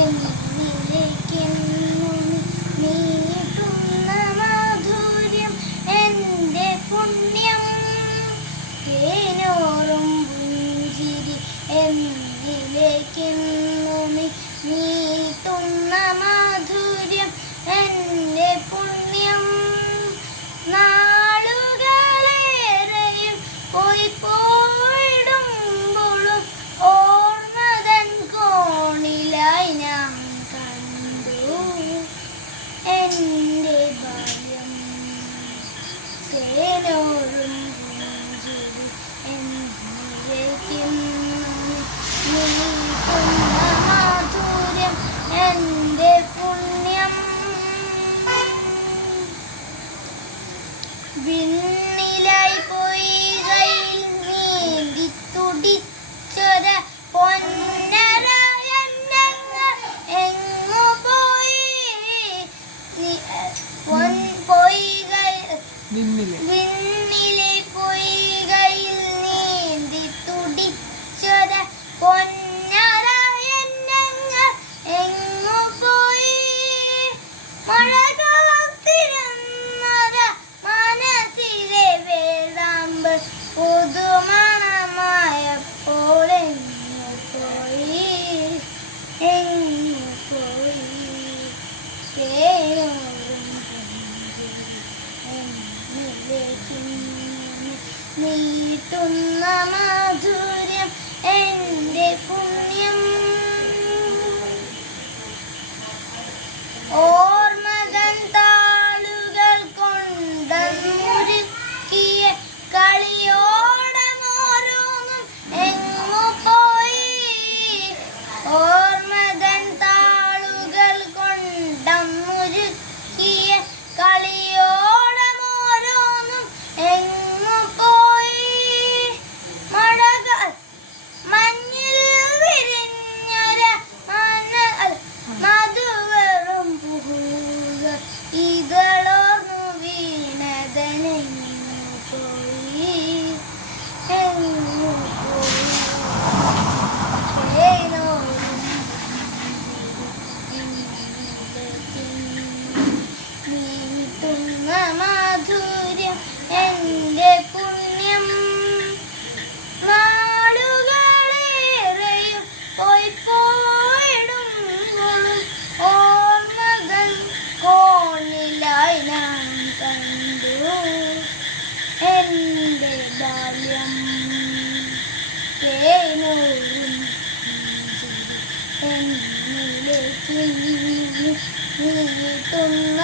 എന്നിലേക്കെന്നും നീട്ടുന്ന മാധുര്യം എൻ്റെ പുണ്യം തേനോറും പുഞ്ചിരി എന്നിലേക്കെന്നും നീട്ടുന്ന മാധുര്യം എൻ്റെ പുണ്യം നാളുകളേറെയും പോയി പോയിടുമ്പോഴും ഓർമ്മതൻ കോണിലായി ഞാൻ കണ്ടു എൻ്റെ ബാല്യം തേനോറും പുഞ്ചിരി എന്നിലേക്കെന്നും നീട്ടുന്ന മാധുര്യം എൻ്റെ പുണ്യം വിണ്ണിലായി പൊയ്കയിൽ നീന്തി തുടിച്ചൊര പൊന്നരായന്നങ്ങൾ എങ്ങു പോയി വിണ്ണിലെ പൊയ്കയിൽ നീന്തി തുടിച്ചൊര പൊന്നരായന്നങ്ങൾ എങ്ങു പോയി മഴ പുതുമണമായപ്പോഴെങ്ങു പോയി തേനോറും എന്നിലേക്കെന്നും നീട്ടുന്ന മാധുര്യം എൻ്റെ പുണ്യം ഓർമ്മതൻ താളുകൾ കൊണ്ടുരുക്കിയ കളിയോടമോരോന്നും എങ്ങു പോയി ഓർമ്മതൻ താളുകൾ കൊണ്ടുരുക്കിയ കളിയോടമോരോന്നും എങ്ങു പോയി മഞ്ഞിൽ വിരിഞ്ഞൊര മധുവറും പൂകൾ ഇതളോർന്നു വീണതനെങ്ങു പോയി നീട്ടുന്ന മാധുര്യം എൻ്റെ പുണ്യം നാളുകളേറെയും പോയി പോയിടുമ്പോഴും ഓർമ്മകൾ കോണിലായി ഞാൻ കണ്ടു എൻ്റെ ബാല്യം തേനോറും പുഞ്ചിരി എന്നിലേക്കെന്നും നീട്ടുന്ന